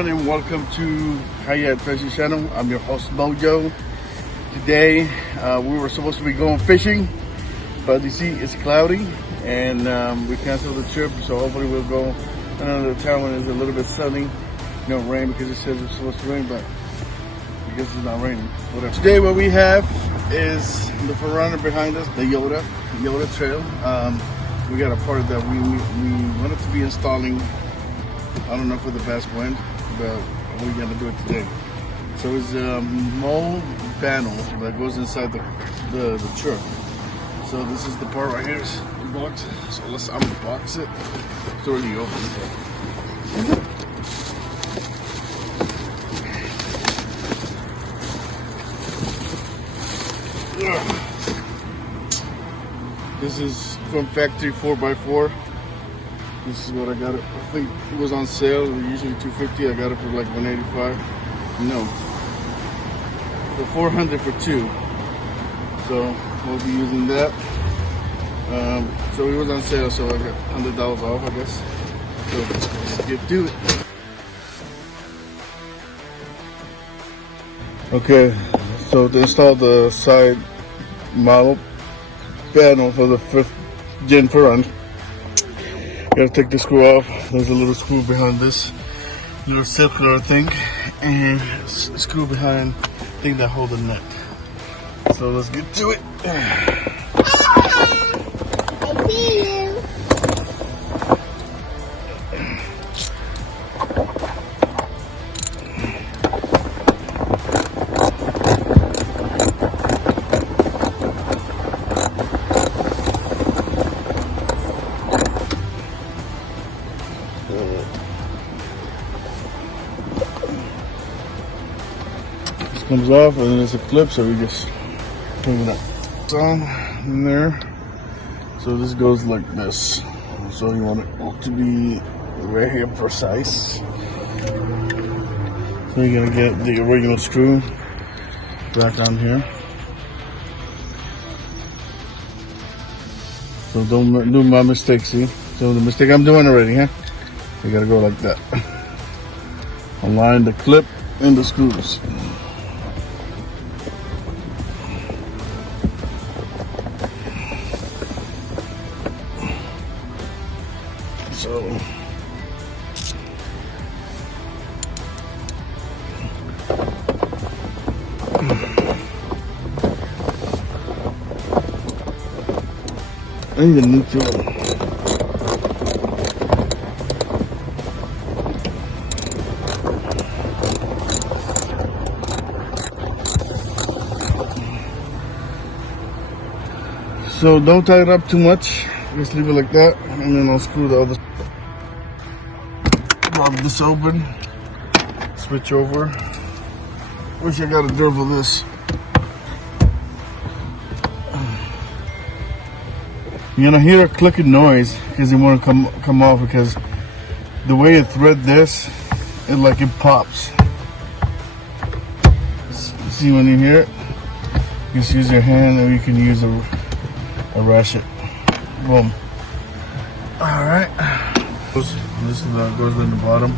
And welcome to Hiya Adventure Channel. I'm your host Mojo. Today we were supposed to be going fishing, but you see it's cloudy and we canceled the trip, so hopefully we'll go another time when it's a little bit sunny. No rain because it says it's supposed to rain, but I guess it's not raining. Whatever. Today what we have is the 4Runner behind us, the Yoda trail. We got a part that we wanted to be installing. I don't know for the best wind, but we're gonna do it today. So it's a Molle panel that goes inside the truck. So this is the part right here. It's boxed. So let's unbox it. It's already open. This is from factory 4x4. This is what I got it. I think it was on sale. Usually $250. I got it for like $185. No, for $400 for two. So we'll be using that. So it was on sale, so I got $100 off, I guess. So let's get to it. Okay, so to install the side model panel for the 5th gen 4Runner, gotta take the screw off. There's a little screw behind this little circular thing, and a screw behind the thing that hold the neck. So let's get to it. I see you. This comes off, and then there's a clip, so we just clean it up. It's on in there. So this goes like this. So you want it to be right here precise. So you're gonna get the original screw back on here. So don't do my mistake, see? So the mistake I'm doing already, huh? You gotta go like that. Align the clip and the screws. So I need a new tool. So don't tie it up too much. Just leave it like that, and then I'll screw the other. Pop this open. Switch over. Wish I got a drill for this. You're gonna hear a clicking noise because it won't come off, because the way you thread this, it pops. See when you hear it? Just use your hand, or you can use a ratchet. Boom. All right. This goes in the bottom.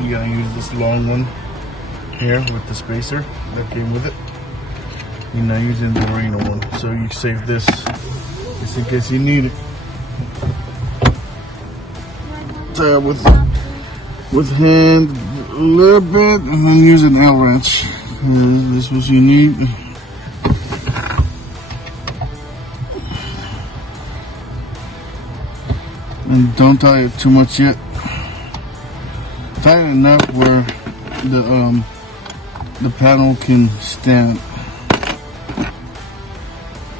You gotta use this long one here with the spacer that came with it. You're not using the Reno one, so you save this just in case you need it. So with hand a little bit, and then use an L wrench. This is what you need. And don't tie it too much yet. Tie it enough where the panel can stand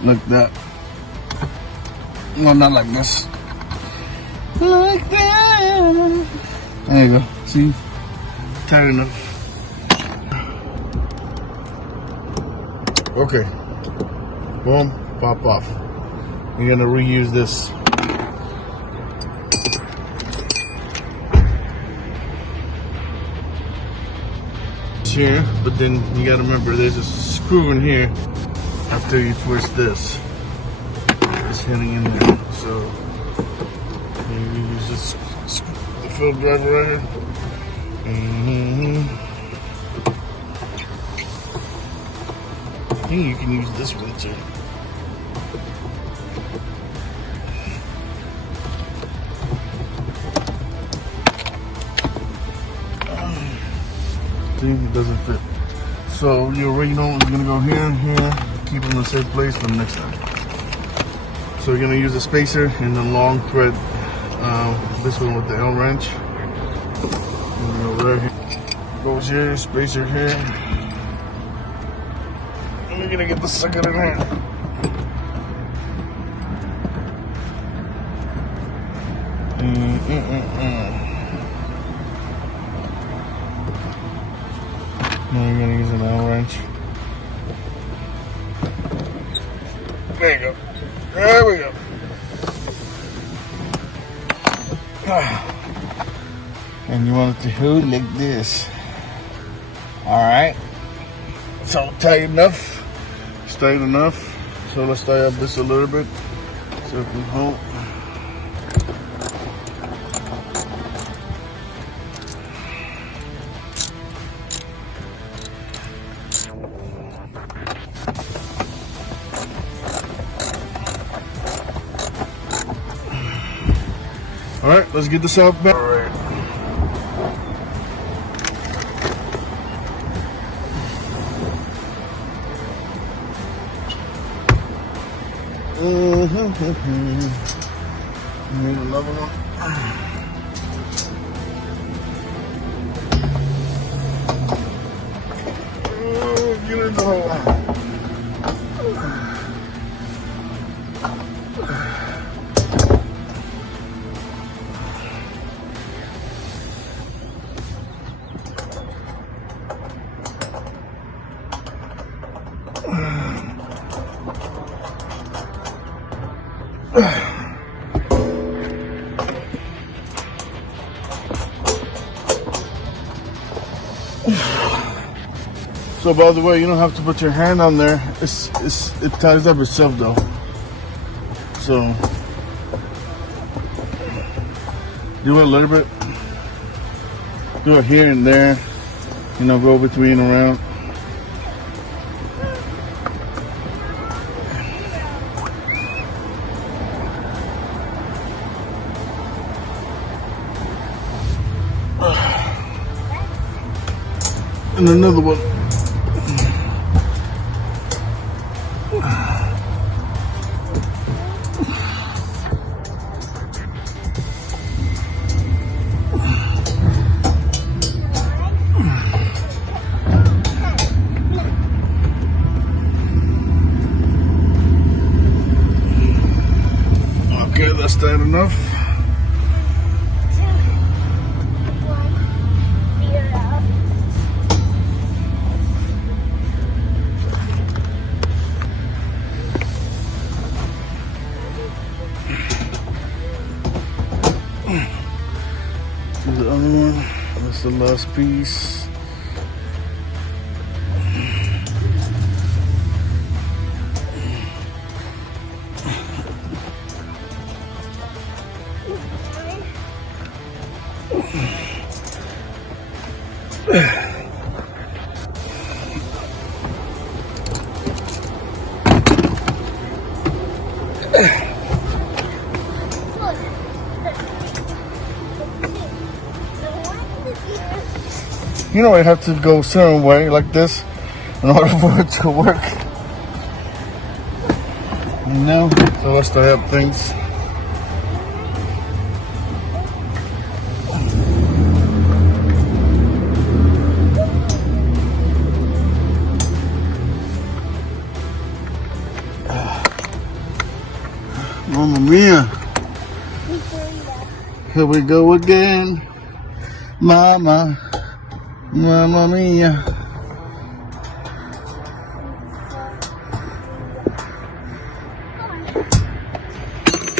like that. Well, not like this. Like that. There you go. See? Tight enough. Okay. Boom. Pop off. You're gonna reuse this. Here, but then you gotta remember there's a screw in here after you twist this. It's hitting in there. So you use this field driver right here. I think you can use this one too. See, it doesn't fit. So your original is gonna go here and here, keep them in the same place for the next time. So we're gonna use a spacer and the long thread. This one with the L wrench. Go right here. Goes here, spacer here. And we're gonna get the sucker in here. Now we're gonna use an L wrench. There you go. There we go. And you want it to hold like this. Alright. It's all tight enough. It's tight enough. So let's tie up this a little bit so it can hold. Alright, let's get this out back. Alright. Need another one. Oh, get in the hole. So by the way, you don't have to put your hand on there. It ties up itself though. So do it a little bit. Do it here and there. You know, go between around. And another one. Okay, that's tight enough. To the other one, that's the last piece. You know, I have to go a certain way like this in order for it to work. You know, so let's tie up things. Mamma mia. Here we go again. Mama. Mamma mia.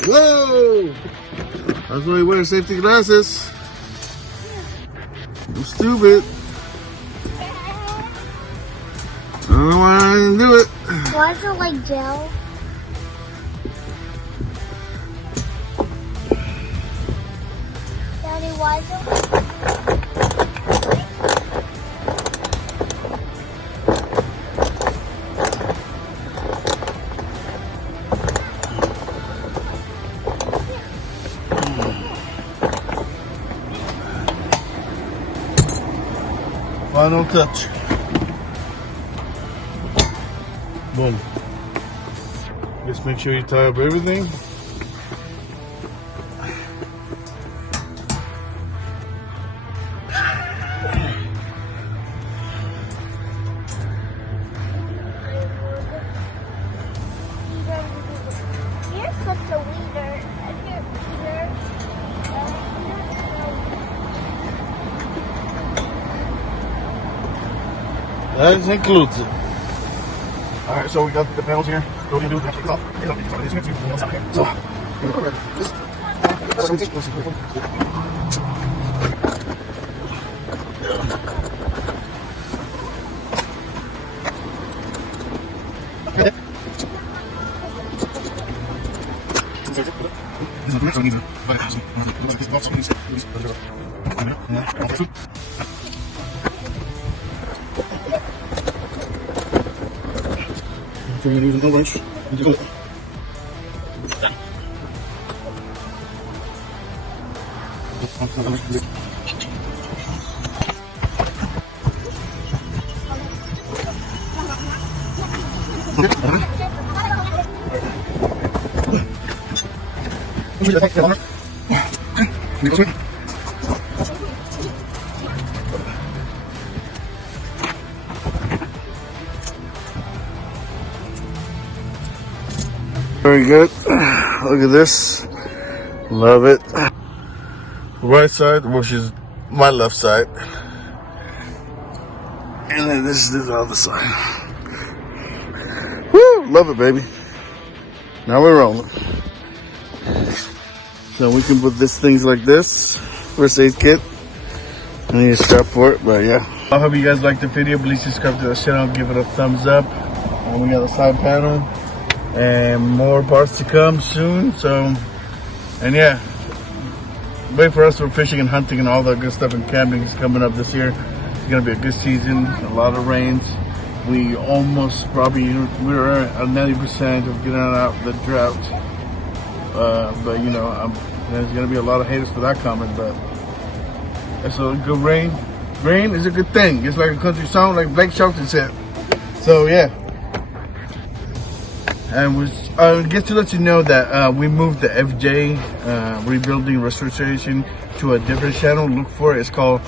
Whoa! That's why you wear safety glasses. I'm stupid. I don't know why I didn't do it. Why is it like gel? Daddy, why don't Final touch. Boom. Just make sure you tie up everything. You're such a leader. That includes it. Alright, so we got the panels here. What do you do? Take it off. So we're using no wrench. Very good. Look at this. Love it. Right side, which is my left side. And then this is the other side. Woo! Love it, baby. Now we're rolling. So we can put these things like this. First aid kit. I need a strap for it, but yeah. I hope you guys liked the video. Please subscribe to the channel. Give it a thumbs up. And we got the side panel. And more parts to come soon. So, and yeah, wait for us for fishing and hunting and all the good stuff, and camping is coming up this year. It's gonna be a good season, a lot of rains. We almost we're at 90% of getting out the drought. But you know, there's gonna be a lot of haters for that comment, but it's a good rain. Rain is a good thing. It's like a country song, like Blake Shelton said. So yeah. And just to let you know that we moved the FJ rebuilding restoration to a different channel. Look for it. It's called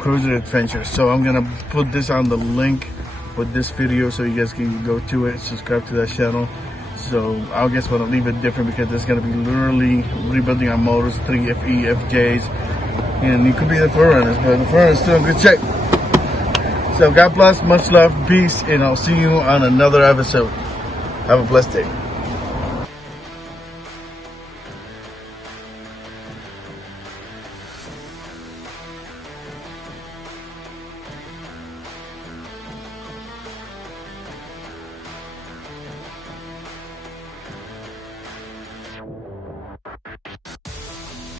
Cruiser Adventure. So I'm gonna put this on the link with this video, so you guys can go to it, subscribe to that channel. So I guess we'll leave it different because it's gonna be literally rebuilding our motors, 3 FE FJs, and it could be the 4Runners, but the 4Runners is still in good shape. So God bless, much love, peace, and I'll see you on another episode. Have a blessed day.